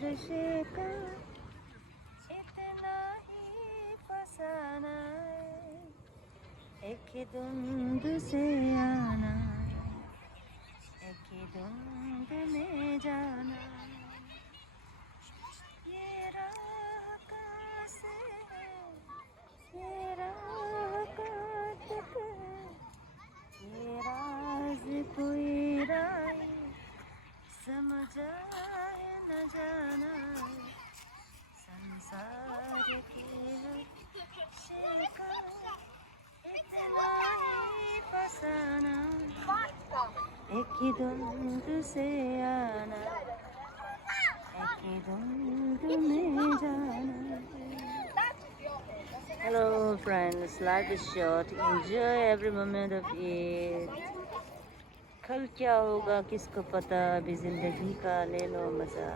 से का इतना ही फसाना है, एक ही धुंध से आना, एक ही धुंध में जाना। ये राह कहाँ से है, ये राह कहाँ तक है, ये राज कोई राय समझ आए न जाना। संसार की है शिका इतना ही फसाना, एक ही धुंध से आना, एक ही धुंध में जाना। Hello friends, life is short. Enjoy every moment of it. कल क्या होगा किसको पता, अभी जिंदगी का ले लो मजा।